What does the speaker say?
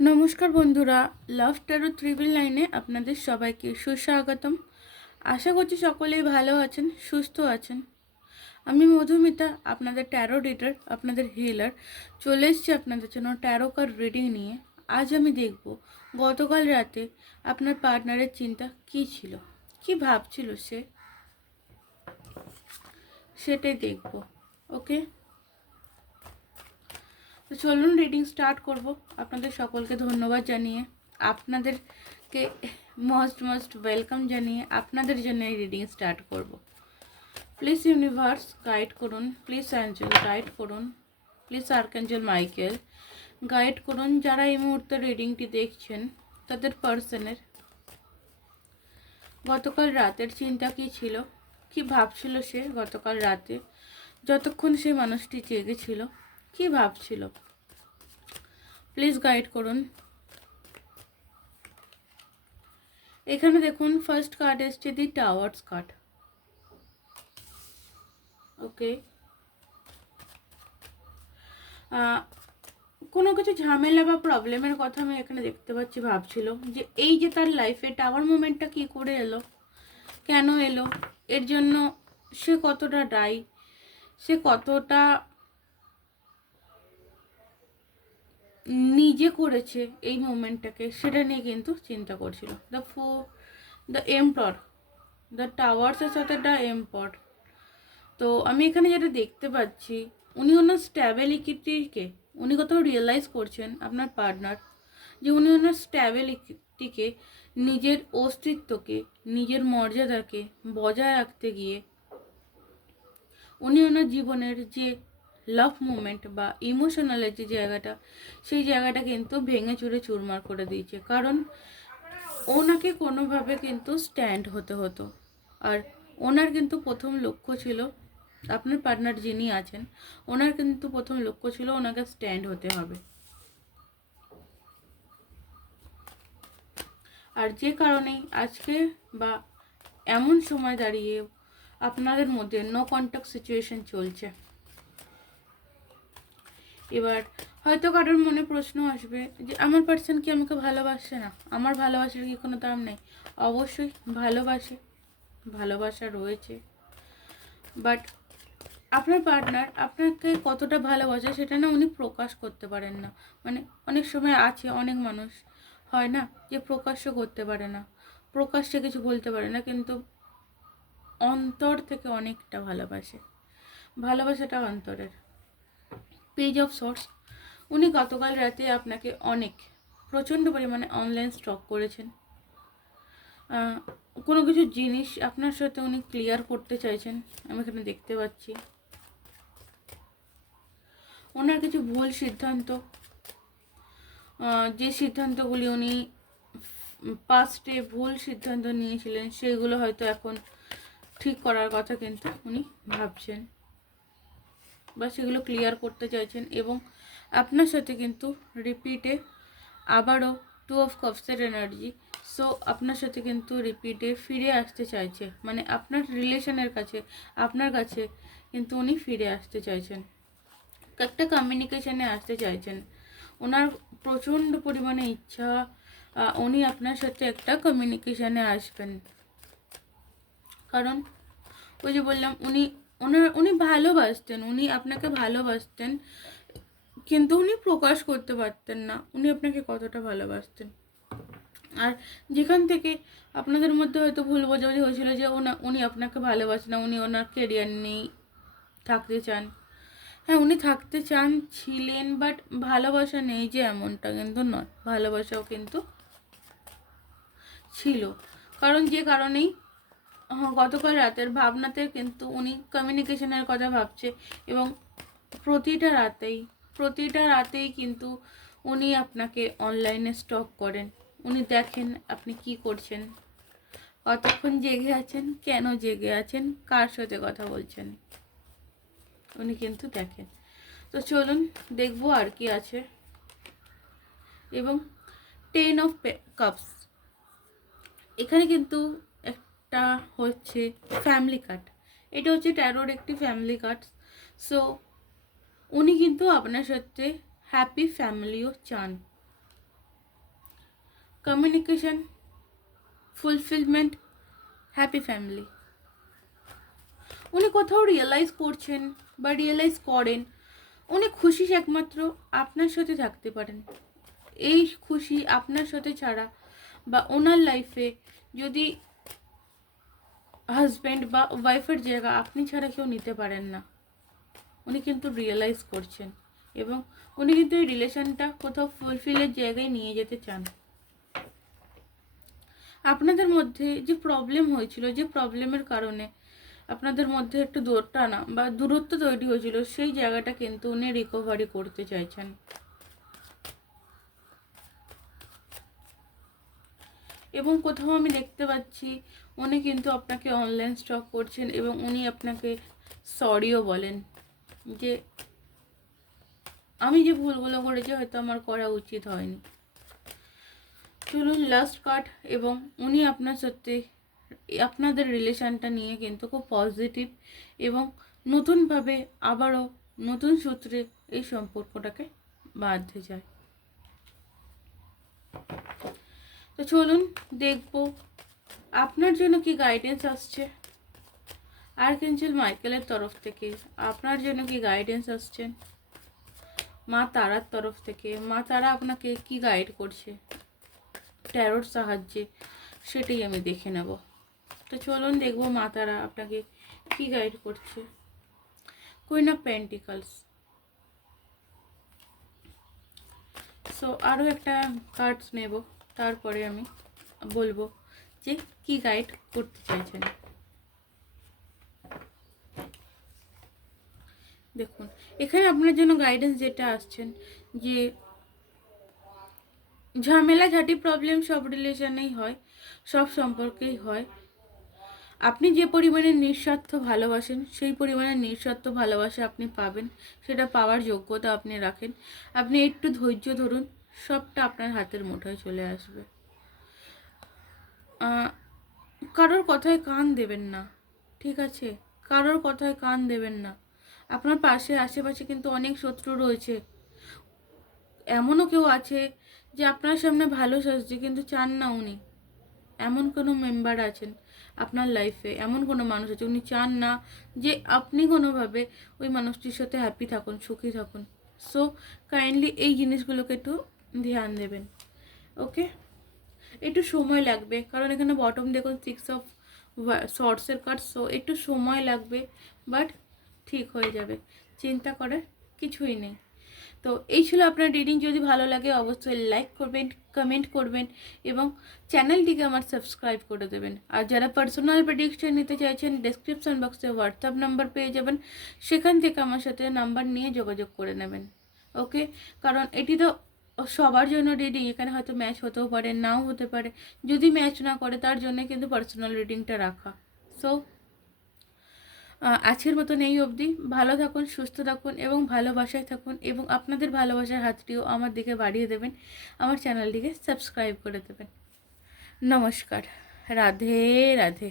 নমস্কার বন্ধুরা, লাভ ট্যারো ত্রিবিল লাইনে আপনাদের সবাইকে সুস্বাগতম। আশা করছি সকলেই ভালো আছেন, সুস্থ আছেন। আমি মধুমিতা, আপনাদের ট্যারো রিডার আপনাদের হিলার চলে এসছি আপনাদের জন্য ট্যারো কার্ড রিডিং নিয়ে। আজ আমি দেখব গতকাল রাতে আপনার পার্টনারের চিন্তা কী ছিল? কি ভাবছিল সে? সেটাই দেখব ওকে তো চলুন রিডিং স্টার্ট করব। আপনাদের সকলকে ধন্যবাদ জানিয়ে, আপনাদেরকে মোস্ট মোস্ট ওয়েলকাম জানিয়ে আপনাদের জন্য এই রিডিং স্টার্ট করব। প্লিজ ইউনিভার্স গাইড করুন। প্লিজ অ্যাঞ্জেল গাইড করুন। প্লিজ আর্কেঞ্জেল মাইকেল গাইড করুন। যারা এই মুহূর্তে রিডিংটি দেখছেন, তাদের পার্সনের গতকাল রাতের চিন্তা কী ছিল? কি ভাবছিল সে গতকাল রাতে? যতক্ষণ সেই মানুষটি জেগেছিল কি ভাবছিল? প্লিজ গাইড করুন। এখানে দেখুন ফার্স্ট কার্ড এসছে দি টাওয়ার্স কার্ড ওকে কোনো কিছু ঝামেলা বা প্রবলেমের কথা আমি এখানে দেখতে পাচ্ছি, ভাবছিল। যে এই যে তার লাইফে টাওয়ার মুমেন্টটা কী করে এলো? কেন এলো? এর জন্য সে কতটা দায়ী? সে কতটা নিজে করেছে এই মুমেন্টটাকে সেটা নিয়ে কিন্তু চিন্তা করছিল। দ্য ফো দ্য এমপর দ্য টাওয়ার্সের সাথে দ্য এমপর তো আমি এখানে যেটা দেখতে পাচ্ছি, উনি ওনার স্ট্যাবিলিটিকে উনি কোথাও রিয়েলাইজ করছেন আপনার পার্টনার যে উনি ওনার স্ট্যাবিলিটিকে নিজের অস্তিত্বকে, নিজের মর্যাদাকে বজায় রাখতে গিয়ে, উনি ওনার জীবনের যে লাভ মুমেন্ট বা ইমোশনালের যে জায়গাটা, সেই জায়গাটা কিন্তু ভেঙে চুরে চুরমার করে দিয়েছে। কারণ ওনাকে কোনোভাবে কিন্তু স্ট্যান্ড হতে হতো। আর ওনার কিন্তু প্রথম লক্ষ্য ছিল, আপনার পার্টনার যিনি আছেন, ওনার কিন্তু প্রথম লক্ষ্য ছিল ওনাকে স্ট্যান্ড হতে হবে। আর যে কারণেই আজকে বা এমন সময় দাঁড়িয়ে আপনাদের মধ্যে নো কন্ট্যাক্ট সিচুয়েশন চলছে। এবার হয়তো কারোর মনে প্রশ্ন আসবে যে, আমার পার্সন কি আমাকে ভালোবাসে না? আমার ভালোবাসার কি কোনো দাম নেই? অবশ্যই ভালোবাসে, ভালোবাসা রয়েছে। বাট আপনার পার্টনার আপনাকে কতটা ভালোবাসে সেটা না উনি প্রকাশ করতে পারেন না। মানে অনেক সময় আছে, অনেক মানুষ হয় না যে প্রকাশ্য করতে পারে না। প্রকাশ্যে কিছু বলতে পারে না, কিন্তু অন্তর থেকে অনেকটা ভালোবাসে। ভালোবাসাটা অন্তরের। পেজ অফ সোর্স উনি গতকাল রাতে আপনাকে অনেক প্রচণ্ড পরিমাণে অনলাইন স্টক করেছেন। কোনো কিছু জিনিস আপনার সাথে উনি ক্লিয়ার করতে চাইছেন, আমি এখানে দেখতে পাচ্ছি। ওনার কিছু ভুল সিদ্ধান্ত যে সিদ্ধান্তগুলি উনি পাস্টে ভুল সিদ্ধান্ত নিয়েছিলেন, সেগুলো হয়তো এখন ঠিক করার কথা কিন্তু উনি ভাবছেন। বা সেগুলো ক্লিয়ার করতে চাইছেন এবং আপনার সাথে কিন্তু রিপিটে আবারও টু অফ কাপসের এনার্জি সো আপনার সাথে কিন্তু রিপিটে ফিরে আসতে চাইছে। মানে আপনার রিলেশনের কাছে, আপনার কাছে কিন্তু উনি ফিরে আসতে চাইছেন। একটা কমিউনিকেশানে আসতে চাইছেন। ওনার প্রচণ্ড পরিমাণে ইচ্ছা উনি আপনার সাথে একটা কমিউনিকেশানে আসবেন। কারণ ওই যে বললাম, উনি ওনার, উনি ভালোবাসতেন, উনি আপনাকে ভালোবাসতেন, কিন্তু উনি প্রকাশ করতে পারতেন না। উনি আপনাকে কতটা ভালোবাসতেন। আর যেখান থেকে আপনাদের মধ্যে হয়তো ভুল বোঝাবুঝি হয়েছিল যে ওনা, উনি আপনাকে ভালোবাসেন না, উনি ওনার কেরিয়ার নেই থাকতে চান। হ্যাঁ উনি থাকতে চান, ছিলেন বাট ভালোবাসা নেই যে এমনটা কিন্তু নয়। ভালোবাসাও কিন্তু ছিল। কারণ যে কারণেই গতকাল রাতের ভাবনাতে কিন্তু উনি কমিউনিকেশনের কথা ভাবছে এবং প্রতিটা রাতেই প্রতিটা রাতেই কিন্তু উনি আপনাকে অনলাইনে স্টক করেন। উনি দেখেন আপনি কি করছেন, কতক্ষণ জেগে আছেন, কেন জেগে আছেন, কার সাথে কথা বলছেন, উনি কিন্তু দেখেন। তো চলুন দেখব আর কি আছে। এবং টেন অফ কাপস এখানে কিন্তু একটা হচ্ছে ফ্যামিলি কার্ড এটা হচ্ছে ট্যারোর একটি ফ্যামিলি কার্ড সো উনি কিন্তু আপনার সাথে হ্যাপি ফ্যামিলিও চান। কমিউনিকেশন ফুলফিলমেন্ট হ্যাপি ফ্যামিলি উনি কোথাও রিয়েলাইজ করছেন বা রিয়েলাইজ করেন, উনি খুশি একমাত্র আপনার সাথে থাকতে পারেন। এই খুশি আপনার সাথে ছাড়া বা ওনার লাইফে যদি হাজব্যান্ড বা ওয়াইফের জায়গা আপনি ছাড়া কেউ নিতে পারেন না। উনি কিন্তু রিয়েলাইজ করছেন এবং উনি কিন্তু এই রিলেশনটা কোথাও ফুলফিলের জায়গায় নিয়ে যেতে চান। আপনাদের মধ্যে যে প্রবলেম হয়েছিল, যে প্রবলেমের কারণে আপনাদের মধ্যে একটু টানা বা দূরত্ব তৈরি হয়েছিল, সেই জায়গাটা কিন্তু উনি রিকভারি করতে চাইছেন। এবং কোথাও আমি দেখতে পাচ্ছি উনি কিন্তু আপনাকে অনলাইন স্টক করছেন এবং উনি আপনাকে সরিও বলেন যে আমি যে ভুলগুলো করেছি হয়তো আমার করা উচিত হয়নি। চলুন লাস্ট কার্ড এবং উনি আপনার সাথে আপনাদের রিলেশনটা নিয়ে কিন্তু খুব পজিটিভ এবং নতুনভাবে আবারও নতুন সূত্রে এই সম্পর্কটাকে বাঁধতে চায়। তো চলুন দেখব আপনার জন্য কি গাইডেন্স আসছে? আর আর্কেঞ্জেল মাইকেলের তরফ থেকে আপনার জন্য কি গাইডেন্স আসছেন মা তারার তরফ থেকে, মা তারা আপনাকে কি গাইড করছে? ট্যারোর সাহায্যে সেটাই আমি দেখে নেব। তো চলুন দেখব মা তারা আপনাকে কি গাইড করছে। কুইন অফ পেন্টিকালস সো আরও একটা কার্ডস নেব, তারপরে আমি বলব। যে কি গাইড করতে চাইছেন? দেখুন, এখানে আপনার জন্য গাইডেন্স যেটা আসছেন, যে ঝামেলা, ঝাঁটি প্রবলেম সব রিলেশনেই হয়, সব সম্পর্কেই হয়। আপনি যে পরিমাণে নিঃস্বার্থ ভালোবাসেন, সেই পরিমাণে নিঃস্বার্থ ভালোবাসা আপনি পাবেন, সেটা পাওয়ার যোগ্যতা আপনি রাখেন। আপনি একটু ধৈর্য ধরুন, সবটা আপনার হাতের মুঠোয় চলে আসবে। কারোর কথায় কান দেবেন না, ঠিক আছে? কারোর কথায় কান দেবেন না। আপনার পাশে, আশেপাশে কিন্তু অনেক শত্রু রয়েছে। এমনও কেউ আছে যে আপনার সামনে ভালো সাজছে কিন্তু চান না উনি। এমন কোনো মেম্বার আছেন আপনার লাইফে এমন কোনো মানুষ আছে উনি চান না যে আপনি কোনোভাবে ওই মানুষটির সাথে হ্যাপি থাকুন, সুখী থাকুন। সো কাইন্ডলি এই জিনিসগুলোকে একটু ধ্যান দেবেন। ওকে একটু সময় লাগবে। কারণ এখানে বটম দেখুন সিক্স অফ শর্টসের কার্ড সো একটু সময় লাগবে বাট ঠিক হয়ে যাবে। চিন্তা করার কিছুই নেই। তো এই ছিল আপনার রিডিং যদি ভালো লাগে অবশ্যই লাইক করবেন কমেন্ট করবেন, এবং চ্যানেলটিকে আমার সাবস্ক্রাইব করে দেবেন। আর যারা পার্সোনাল প্রেডিকশন নিতে চাইছেন ডেসক্রিপশন বক্সে হোয়াটসঅ্যাপ নাম্বার পেয়ে যাবেন। সেখান থেকে আমার সাথে নাম্বার নিয়ে যোগাযোগ করে নেবেন। ওকে কারণ এটি তো সবার জন্য রিডিং এখানে হয়তো ম্যাচ হতেও পারে, নাও হতে পারে। যদি ম্যাচ না করে, তার জন্য কিন্তু পার্সোনাল রিডিংটা রাখা। সো আজকের মতন এই অবধি। ভালো থাকুন, সুস্থ থাকুন এবং ভালোবাসায় থাকুন এবং আপনাদের ভালোবাসার হাতটিও আমার দিকে বাড়িয়ে দেবেন। আমার চ্যানেলটিকে সাবস্ক্রাইব করে দেবেন। নমস্কার। রাধে রাধে।